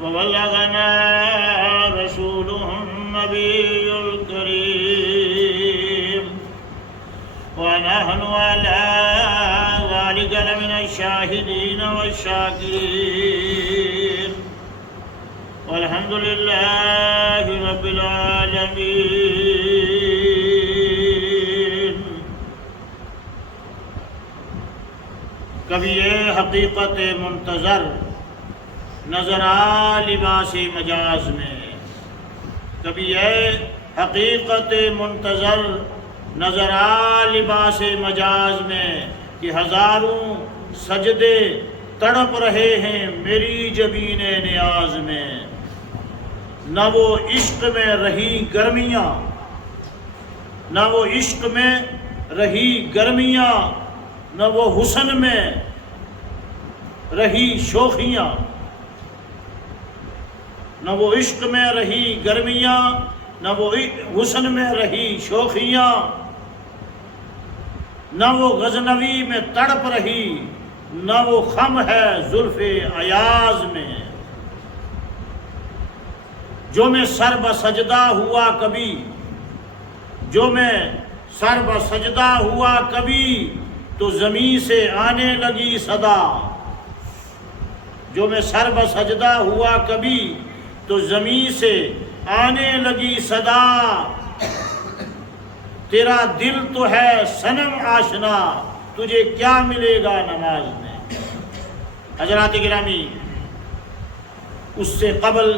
وبلغنا رسوله النبي الكريم ونحن على ذلك لمن الشاهدين والشاكرين والحمد لله رب العالمين۔ کبھی یہ حقیقت منتظر نظر آ لباس مجاز میں، کبھی یہ حقیقت منتظر نظر آ لباس مجاز میں کہ ہزاروں سجدے تڑپ رہے ہیں میری جبین نیاز میں۔ نہ وہ عشق میں رہی گرمیاں، نہ وہ عشق میں رہی گرمیاں، نہ وہ حسن میں رہی شوخیاں، نہ وہ عشق میں رہی گرمیاں، نہ وہ حسن میں رہی شوخیاں، نہ وہ غزنوی میں تڑپ رہی، نہ وہ خم ہے زلف ایاز میں۔ جو میں سر بسجدہ ہوا کبھی، جو میں سر بسجدہ ہوا کبھی، تو زمین سے آنے لگی صدا۔ جو میں سر بسجدہ ہوا کبھی تو زمین سے آنے لگی صدا۔ تیرا دل تو ہے صنم آشنا، تجھے کیا ملے گا نماز میں۔ حضرات گرامی، اس سے قبل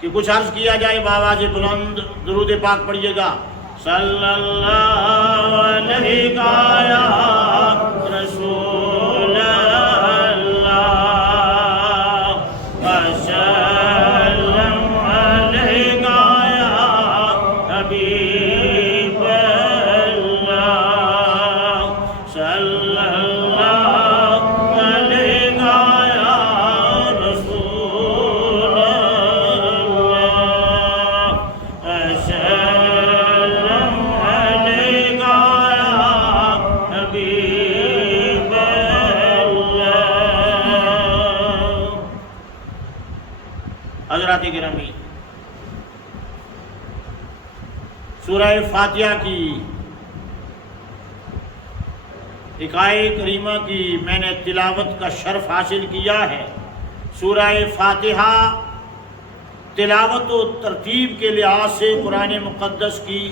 کہ کچھ عرض کیا جائے بآواز بلند درود پاک پڑھیے گا۔ صلی اللہ علیہ یا رسول اللہ، وسلم علیہ یا حبیب اللہ، صلی اللہ علیہ یا رسول اللہ، وسلم علیہ یا حبیب اللہ۔ حضرات گرامی، سورہ فاتحہ کی ایک آیت کریمہ کی میں نے تلاوت کا شرف حاصل کیا ہے۔ سورہ فاتحہ تلاوت و ترتیب کے لحاظ سے قرآن مقدس کی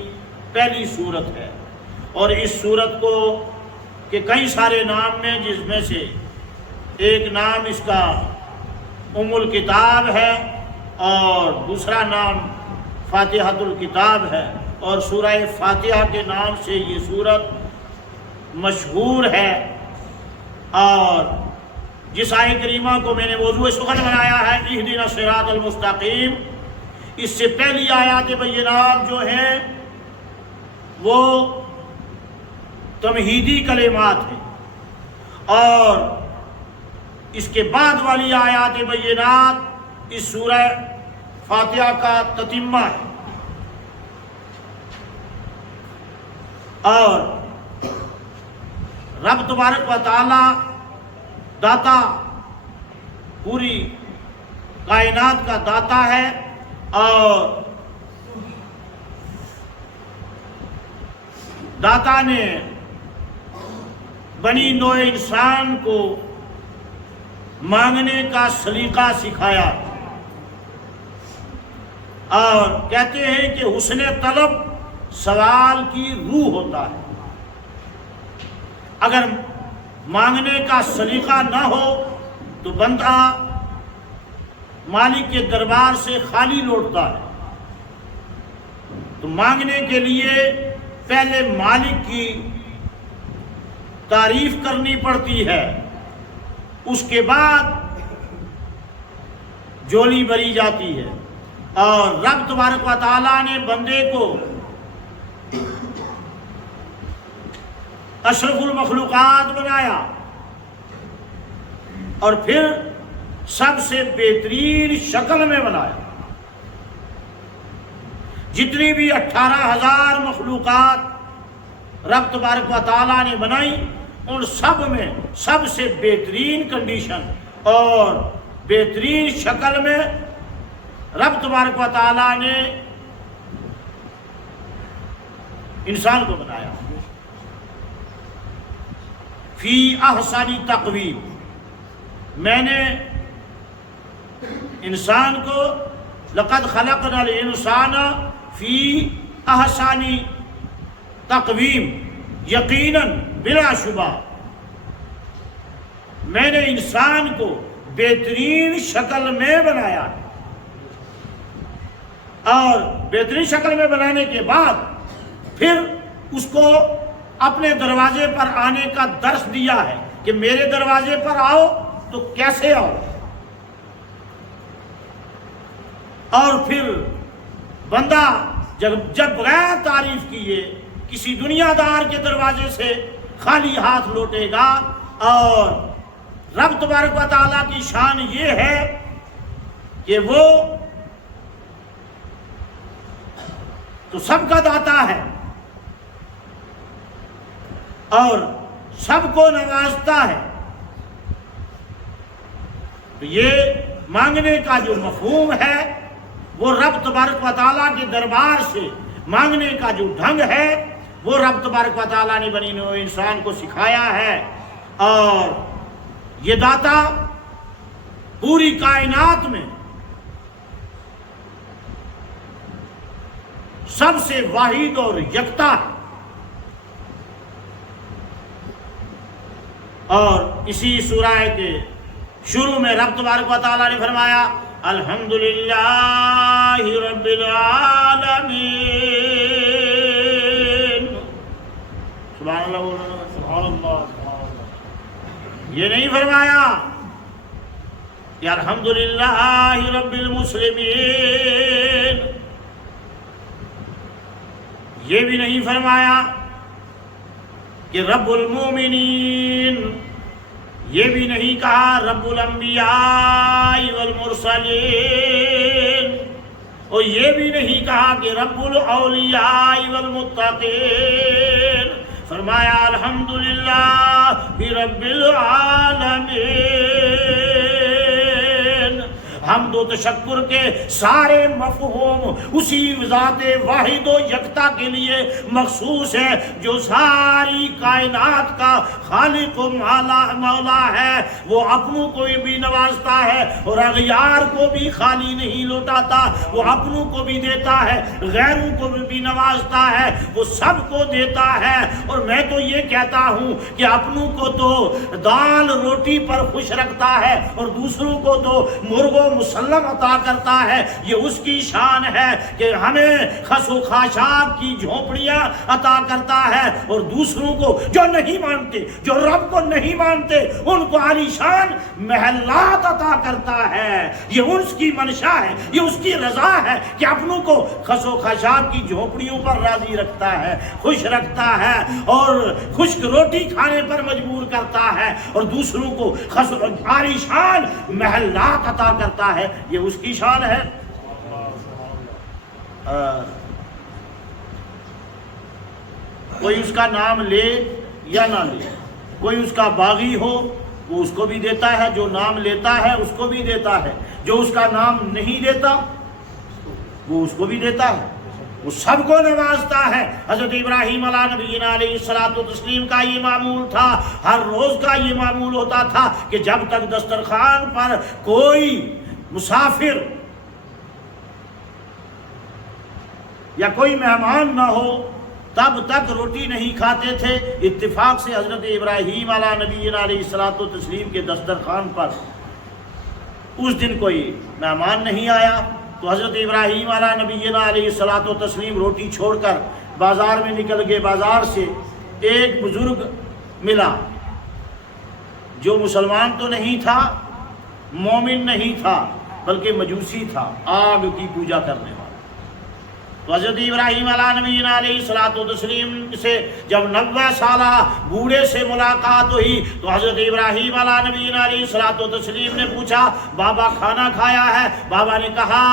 پہلی سورت ہے، اور اس سورت کو کہ کئی سارے نام میں، جس میں سے ایک نام اس کا ام الکتاب ہے اور دوسرا نام فاتحۃ الکتاب ہے، اور سورہ فاتحہ کے نام سے یہ سورت مشہور ہے۔ اور جس آیت کریمہ کو میں نے موضوع سخن بنایا ہے اہدنا الصراط المستقیم، اس سے پہلی آیات بینات جو ہیں وہ تمہیدی کلمات ہیں، اور اس کے بعد والی آیات بینات اس سورہ فاتحہ کا تتمہ ہے۔ اور رب تبارک و تعالی داتا، پوری کائنات کا داتا ہے، اور داتا نے بنی نوع انسان کو مانگنے کا سلیقہ سکھایا، اور کہتے ہیں کہ حسن طلب سوال کی روح ہوتا ہے۔ اگر مانگنے کا سلیقہ نہ ہو تو بندہ مالک کے دربار سے خالی لوٹتا ہے۔ تو مانگنے کے لیے پہلے مالک کی تعریف کرنی پڑتی ہے، اس کے بعد جولی بھری جاتی ہے۔ اور رب تبارک و تعالیٰ نے بندے کو اشرف المخلوقات بنایا، اور پھر سب سے بہترین شکل میں بنایا۔ جتنی بھی 18,000 مخلوقات رب تبارک و تعالیٰ نے بنائی، ان سب میں سب سے بہترین کنڈیشن اور بہترین شکل میں رب تبارک و تعالیٰ نے انسان کو بنایا فی احسن تقویم. میں نے انسان کو لقد خلقنا الانسان فی احسن تقویم یقیناً بلا شبہ میں نے انسان کو بہترین شکل میں بنایا اور بہترین شکل میں بنانے کے بعد پھر اس کو اپنے دروازے پر آنے کا درس دیا ہے کہ میرے دروازے پر آؤ تو کیسے آؤ. اور پھر بندہ جب بغیر تعریف کیے کسی دنیا دار کے دروازے سے خالی ہاتھ لوٹے گا. اور رب تبارک و تعالیٰ کی شان یہ ہے کہ وہ تو سب کا داتا ہے اور سب کو نوازتا ہے. تو یہ مانگنے کا جو مفہوم ہے وہ رب تبارک و تعالیٰ کے دربار سے مانگنے کا جو ڈھنگ ہے وہ رب تبارک و تعالیٰ نے بنی نوع انسان کو سکھایا ہے. اور یہ داتا پوری کائنات میں سب سے واحد اور یکتا ہے. اور اسی سورہ کے شروع میں رب تبارک و تعالیٰ نے فرمایا الحمدللہ رب العالمین. سبحان اللہ سبحان اللہ. یہ نہیں فرمایا کہ الحمدللہ رب المسلمین. یہ بھی نہیں فرمایا کہ رب المومنین. یہ بھی نہیں کہا رب الانبیاء والمرسلین. اور یہ بھی نہیں کہا کہ رب الاولیاء والمتقین. فرمایا الحمدللہ رب العالمین. حمد و تشکر کے سارے مفہوم اسی ذات واحد و یکتا کے لیے مخصوص ہے جو ساری کائنات کا خالق و مولا ہے. وہ اپنوں کو بھی نوازتا ہے اور اغیار کو بھی خالی نہیں لوٹاتا. وہ اپنوں کو بھی دیتا ہے غیروں کو بھی نوازتا ہے. وہ سب کو دیتا ہے. اور میں تو یہ کہتا ہوں کہ اپنوں کو تو دال روٹی پر خوش رکھتا ہے اور دوسروں کو تو مرغ و مسلم عطا کرتا ہے. یہ اس کی شان ہے کہ ہمیں خس و خاشاک کی جھونپڑیاں عطا کرتا ہے اور دوسروں کو جو نہیں مانتے جو رب کو نہیں مانتے ان کو عالی شان محلات عطا کرتا ہے. یہ اس کی منشا ہے. یہ اس کی رضا ہے کہ اپنوں کو خس و خاشاک کی جھونپڑیوں پر راضی رکھتا ہے خوش رکھتا ہے اور خشک روٹی کھانے پر مجبور کرتا ہے اور دوسروں کو عالی شان محلات عطا کرتا ہے. یہ اس کی شان ہے. کوئی اس کا نام لے یا نہ لے, کوئی اس کا باغی ہو وہ اس کو بھی دیتا ہے, جو نام لیتا ہے اس کو بھی دیتا ہے, جو اس کا نام نہیں دیتا وہ اس کو بھی دیتا ہے. وہ سب کو نوازتا ہے. حضرت ابراہیم علیہ نبینا علیہ الصلوۃ والتسلیم کا یہ معمول تھا, ہر روز کا یہ معمول ہوتا تھا کہ جب تک دسترخوان پر کوئی مسافر یا کوئی مہمان نہ ہو تب تک روٹی نہیں کھاتے تھے. اتفاق سے حضرت ابراہیم علیہ نبینا علیہ الصلوۃ والتسلیم کے دسترخوان پر اس دن کوئی مہمان نہیں آیا تو حضرت ابراہیم علیہ نبینا علیہ الصلوۃ والتسلیم روٹی چھوڑ کر بازار میں نکل گئے. بازار سے ایک بزرگ ملا جو مسلمان تو نہیں تھا, مومن نہیں تھا, بلکہ مجوسی تھا, آگ کی پوجا کرنے والا. تو تو حضرت ابراہیم علیہ نبی علیہ الصلوۃ والتسلیم سے جب 90 سالہ بوڑھے سے ملاقات ہوئی تو حضرت ابراہیم علیہ نبی علیہ الصلوۃ والتسلیم نے پوچھا بابا کھانا کھایا ہے؟ بابا نے کہا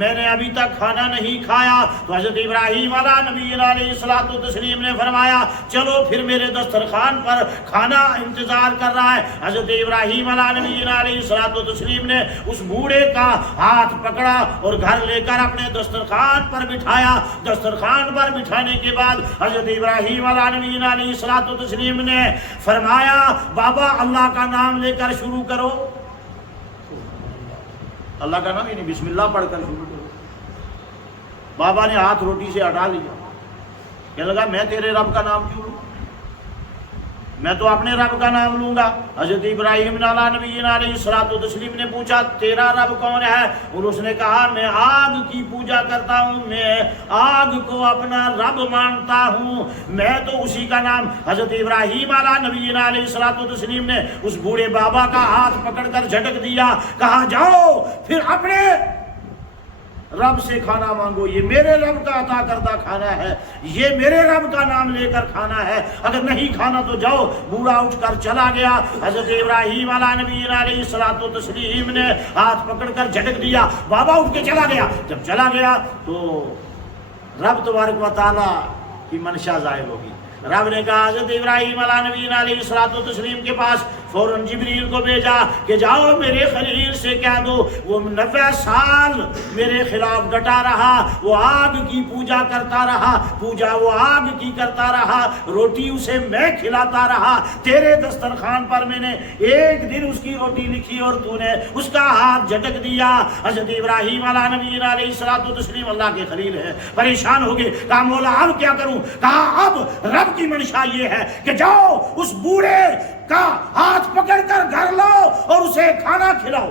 میں نے ابھی تک کھانا نہیں کھایا۔ تو حضرت ابراہیم علیہ نبی علیہ الصلوۃ والتسلیم نے فرمایا چلو پھر میرے دسترخوان پر کھانا انتظار کر رہا ہے۔ حضرت ابراہیم علیہ نبی علیہ الصلوۃ والتسلیم نے اس بوڑھے کا ہاتھ پکڑا اور گھر لے کر اپنے دسترخوان پر بٹھایا۔ دسترخوان پر بٹھانے کے بعد حضرت ابراہیم علیہ نبی علیہ الصلوۃ والتسلیم نے فرمایا بابا اللہ کا نام لے کر شروع کرو۔ اللہ کا نام یعنی بسم اللہ پڑھ کر شروع کرو۔ بابا نے ہاتھ روٹی سے ہٹا لیا، کہنے لگا میں تیرے رب کا نام کیوں لوں، میں تو اپنے رب کا نام لوں گا۔ حضرت ابراہیم علیہ نبی علیہ الصلوۃ والتسلیم نے پوچھا تیرا رب کون ہے؟ اور اس نے کہا میں آگ کی پوجا کرتا ہوں، میں آگ کو اپنا رب مانتا ہوں، میں تو اسی کا نام۔ حضرت ابراہیم علیہ نبی علیہ الصلوۃ والتسلیم نے اس بوڑھے بابا کا ہاتھ پکڑ کر جھٹک دیا، کہا جاؤ پھر اپنے رب سے کھانا مانگو، یہ میرے رب کا عطا کردہ کھانا ہے، یہ میرے رب کا نام لے کر کھانا ہے، اگر نہیں کھانا تو جاؤ۔ بوڑھا اٹھ کر چلا گیا۔ حضرت ابراہیم علیہ نبی علیہ الصلوۃ والتسلیم نے ہاتھ پکڑ کر جھٹک دیا، بابا اٹھ کے چلا گیا۔ جب چلا گیا تو رب تبارک و تعالیٰ کی منشا ظاہر ہوگی۔ رب نے کہا حضرت ابراہیم علیہ نبی علیہ الصلوۃ والتسلیم کے پاس فوراً جبریل کو بھیجا کہ جاؤ میرے خلیل سے کہہ دو وہ 90 سال میرے خلاف ڈٹا رہا، وہ آگ کی پوجا کرتا رہا، پوجا وہ آگ کی کرتا رہا، روٹی اسے میں کھلاتا رہا، تیرے دسترخوان پر میں نے ایک دن اس کی روٹی لکھی اور تو نے اس کا ہاتھ جھٹک دیا۔ حضرت ابراہیم علیہ نبی علیہ الصلوۃ والتسلیم اللہ کے خلیل ہیں، پریشان ہو گئے، کہا مولا اب کیا کروں؟ کہا اب رب کی منشا یہ ہے کہ جاؤ اس بوڑھے کا ہاتھ پکڑ کر گھر لاؤ اور اسے کھانا کھلاؤ۔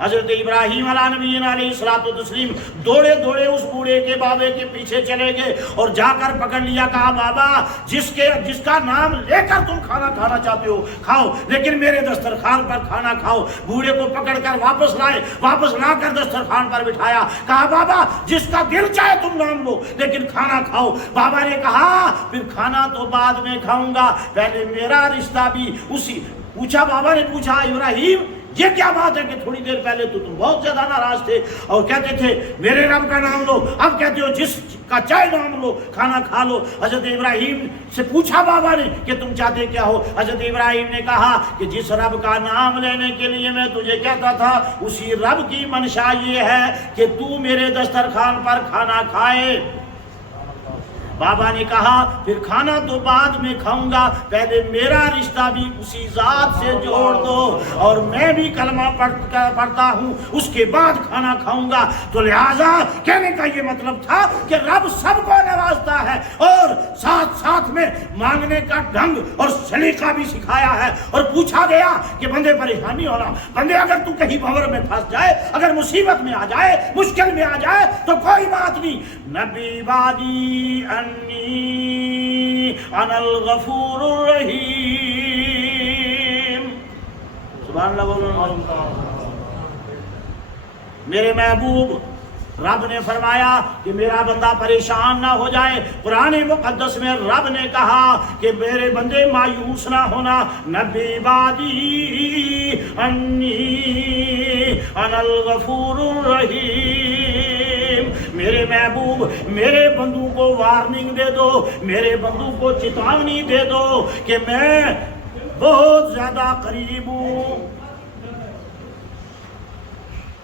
حضرت ابراہیم علیہ نبی علیہ الصلوۃ والتسلیم دوڑے دوڑے اس بوڑھے کے بابے کے پیچھے چلے گئے اور جا کر پکڑ لیا، کہا بابا جس کا نام لے کر تم کھانا کھانا چاہتے ہو کھاؤ، لیکن میرے دسترخوان پر کھانا کھاؤ۔ بوڑھے کو پکڑ کر واپس لائے، واپس لا کر دسترخوان پر بٹھایا، کہا بابا جس کا دل چاہے تم نام لو لیکن کھانا کھاؤ۔ بابا نے کہا پھر کھانا تو بعد میں کھاؤں گا، پہلے میرا رشتہ بھی اسی۔ پوچھا بابا نے پوچھا ابراہیم یہ کیا بات ہے کہ تھوڑی دیر پہلے تو تم بہت زیادہ ناراض تھے اور کہتے تھے میرے رب کا نام لو، اب کہتے ہو جس کا چاہے نام لو کھانا کھا لو۔ حضرت ابراہیم سے پوچھا بابا نے کہ تم چاہتے کیا ہو؟ حضرت ابراہیم نے کہا کہ جس رب کا نام لینے کے لیے میں تجھے کہتا تھا اسی رب کی منشا یہ ہے کہ تو میرے دسترخوان پر کھانا کھائے۔ بابا نے کہا پھر کھانا تو بعد میں کھاؤں گا، پہلے میرا رشتہ بھی اسی ذات سے جوڑ دو اور میں بھی کلمہ پڑھتا ہوں، اس کے بعد کھانا کھاؤں گا۔ تو لہٰذا کہنے کا یہ مطلب تھا کہ رب سب کو نوازتا ہے اور ساتھ ساتھ میں مانگنے کا ڈھنگ اور سلیقہ بھی سکھایا ہے۔ اور پوچھا گیا کہ بندے پریشانی ہونا، بندے اگر تو کہیں بھور میں پھنس جائے، اگر مصیبت میں آ جائے، مشکل میں آ جائے تو کوئی بات نہیں، نبی بادی انا الغفور الرحیم، سبحان اللہ بولو۔ میرے محبوب رب نے فرمایا کہ میرا بندہ پریشان نہ ہو جائے۔ قرآن مقدس میں رب نے کہا کہ میرے بندے مایوس نہ ہونا، نبی عبادی انی انا الغفور الرحیم۔ میرے محبوب میرے بندوں کو وارننگ دے دو، میرے بندوں کو چتاونی دے دو کہ میں بہت زیادہ قریب ہوں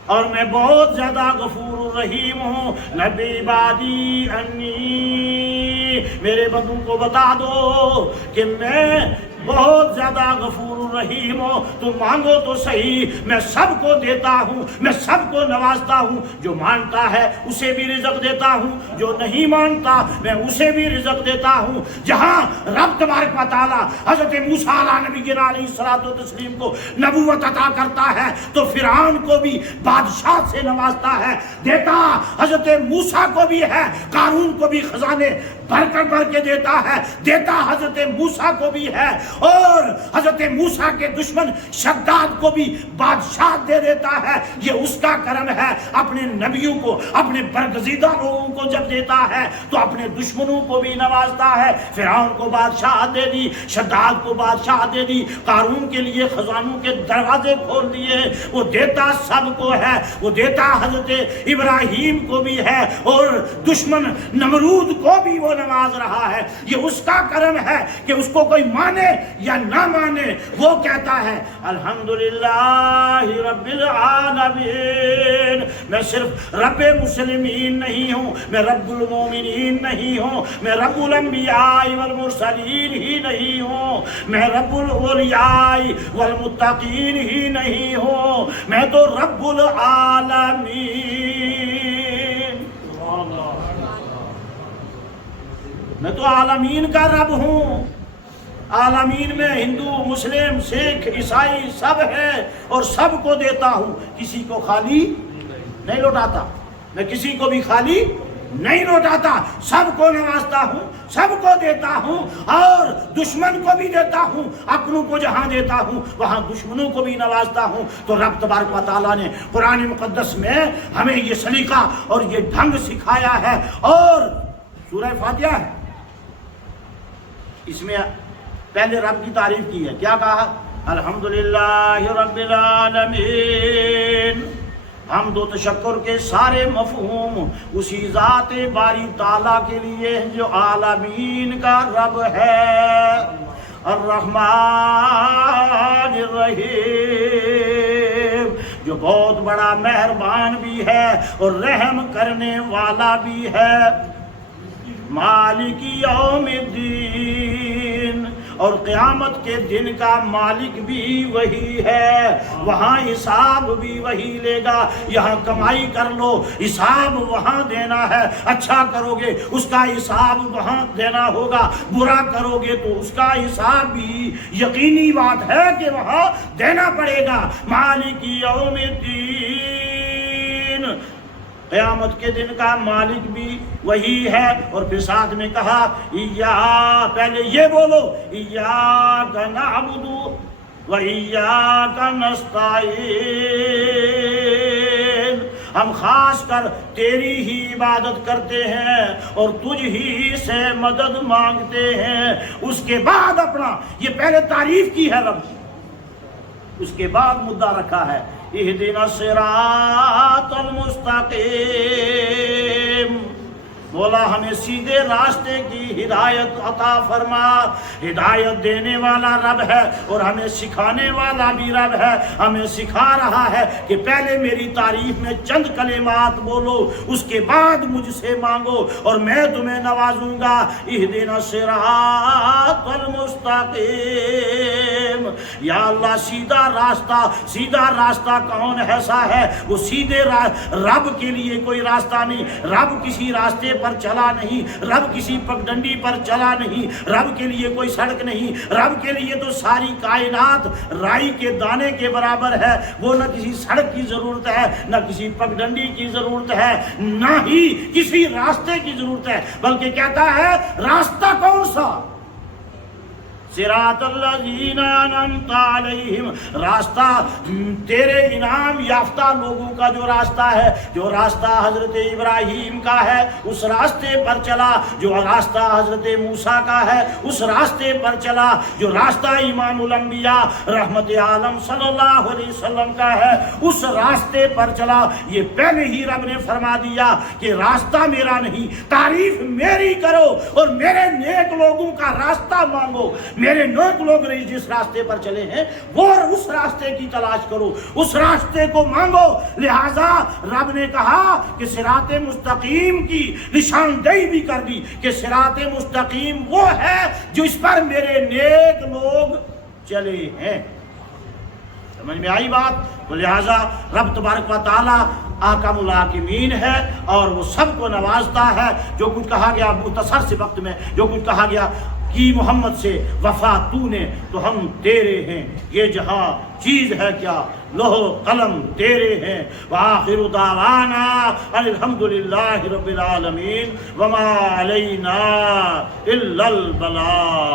اور میں بہت زیادہ غفور الرحیم ہوں۔ نبی عبادی انی، میرے بندوں کو بتا دو کہ میں بہت زیادہ غفور الرحیم ہوں، تم مانگو تو صحیح، میں سب کو دیتا ہوں، میں سب کو نوازتا ہوں، جو مانتا ہے اسے بھی رزق دیتا ہوں، جو نہیں مانتا میں اسے بھی رزق دیتا ہوں۔ جہاں رب تبارک و تعالیٰ حضرت موسیٰ علیہ نبی علیہ الصلوۃ والتسلیم کو نبوت عطا کرتا ہے تو فرعون کو بھی بادشاہ سے نوازتا ہے، دیتا حضرت موسیٰ کو بھی ہے، قارون کو بھی خزانے بھر کے دیتا حضرت موسیٰ کو بھی ہے، اور حضرت موسیٰ کے دشمن شداد کو بھی بادشاہ دے دیتا ہے۔ یہ اس کا کرم ہے۔ اپنے نبیوں کو، اپنے برگزیدہ لوگوں کو جب دیتا ہے تو اپنے دشمنوں کو بھی نوازتا ہے۔ فرعون کو بادشاہ دے دی، شداد کو بادشاہ دے دی، قارون کے لیے خزانوں کے دروازے کھول دیے۔ وہ دیتا سب کو ہے، وہ دیتا حضرت ابراہیم کو بھی ہے، اور دشمن نمرود کو بھی وہ نواز رہا ہے۔ یہ اس کا کرم ہے کہ اس کو کوئی مانے یا نہ مانے، وہ کہتا ہے الحمدللہ رب العالمین۔ میں صرف رب مسلمین نہیں ہوں، میں رب المومنین نہیں ہوں، میں رب الانبیاء والمرسلین ہی نہیں ہوں، میں رب الاولیاء والمتقین ہی نہیں ہوں، میں تو رب العالمین۔ میں تو عالمین کا رب ہوں۔ عالمین میں ہندو، مسلم، سکھ، عیسائی سب ہے، اور سب کو دیتا ہوں، کسی کو خالی نہیں لوٹاتا۔ میں کسی کو بھی خالی نہیں لوٹاتا، سب کو نوازتا ہوں، سب کو دیتا ہوں، اور دشمن کو بھی دیتا ہوں۔ اپنوں کو جہاں دیتا ہوں وہاں دشمنوں کو بھی نوازتا ہوں۔ تو رب تبارک و تعالیٰ نے قرآن مقدس میں ہمیں یہ سلیقہ اور یہ ڈھنگ سکھایا ہے۔ اور سورہ فاتحہ ہے، اس میں پہلے رب کی تعریف کی ہے، کیا کہا؟ الحمدللہ رب العالمین۔ حمد و تشکر کے سارے مفہوم اسی ذات باری تعالیٰ کے لیے جو عالمین کا رب ہے۔ الرحمن الرحیم، جو بہت بڑا مہربان بھی ہے اور رحم کرنے والا بھی ہے۔ مالک یوم الدین، اور قیامت کے دن کا مالک بھی وہی ہے۔ وہاں حساب بھی وہی لے گا۔ یہاں کمائی کر لو، حساب وہاں دینا ہے۔ اچھا کرو گے اس کا حساب وہاں دینا ہوگا، برا کرو گے تو اس کا حساب بھی یقینی بات ہے کہ وہاں دینا پڑے گا۔ مالک یوم الدین، قیامت کے دن کا مالک بھی وہی ہے۔ اور پھر ساتھ میں کہا پہلے یہ بولو، ایاک نعبد و ایاک نستعین، ہم خاص کر تیری ہی عبادت کرتے ہیں اور تجھ ہی سے مدد مانگتے ہیں۔ اس کے بعد اپنا یہ پہلے تعریف کی ہے رب، اس کے بعد مدعا رکھا ہے اہدنا الصراط المستقیم۔ مولا ہمیں سیدھے راستے کی ہدایت عطا فرما۔ ہدایت دینے والا رب ہے اور ہمیں سکھانے والا بھی رب ہے۔ ہمیں سکھا رہا ہے کہ پہلے میری تعریف میں چند کلمات بولو، اس کے بعد مجھ سے مانگو اور میں تمہیں نوازوں گا۔ اہدنا الصراط المستقیم، یا اللہ سیدھا راستہ کون ایسا ہے؟ وہ سیدھے رب کے لیے کوئی راستہ نہیں۔ رب کسی راستے پر چلا نہیں، رب کسی پگڈنڈی پر چلا نہیں، رب کے لیے کوئی سڑک نہیں۔ رب کے لیے تو ساری کائنات رائی کے دانے کے برابر ہے۔ وہ نہ کسی سڑک کی ضرورت ہے، نہ کسی پگڈنڈی کی ضرورت ہے، نہ ہی کسی راستے کی ضرورت ہے، بلکہ کہتا ہے راستہ کون سا؟ صراط الذین انعمت علیہم، راستہ تیرے انعام یافتہ لوگوں کا جو راستہ ہے، جو راستہ حضرت ابراہیم کا ہے اس راستے پر چلا، جو راستہ حضرت موسیٰ کا ہے اس راستے پر چلا، جو راستہ امام الانبیاء رحمت عالم صلی اللہ علیہ وسلم کا ہے اس راستے پر چلا۔ یہ پہلے ہی رب نے فرما دیا کہ راستہ میرا نہیں، تعریف میری کرو اور میرے نیک لوگوں کا راستہ مانگو۔ میرے نیک لوگ نہیں جس راستے پر چلے ہیں وہ اس راستے کی تلاش کرو، اس راستے کو مانگو۔ لہذا رب نے کہا کہ صراط مستقیم کی نشاندہی بھی کر دی کہ صراط مستقیم وہ ہے جو اس پر میرے نیک لوگ چلے ہیں۔ سمجھ میں آئی بات؟ تو لہذا رب تبارک و تعالی آکم الحاکمین ہے اور وہ سب کو نوازتا ہے۔ جو کچھ کہا گیا مختصر سے وقت میں جو کچھ کہا گیا کی محمد سے وفا تو نے تو ہم تیرے ہیں، یہ جہاں چیز ہے کیا لوح و قلم تیرے ہیں۔ وآخر دعوانا ان الحمدللہ رب العالمین وما علینا الا البلاغ۔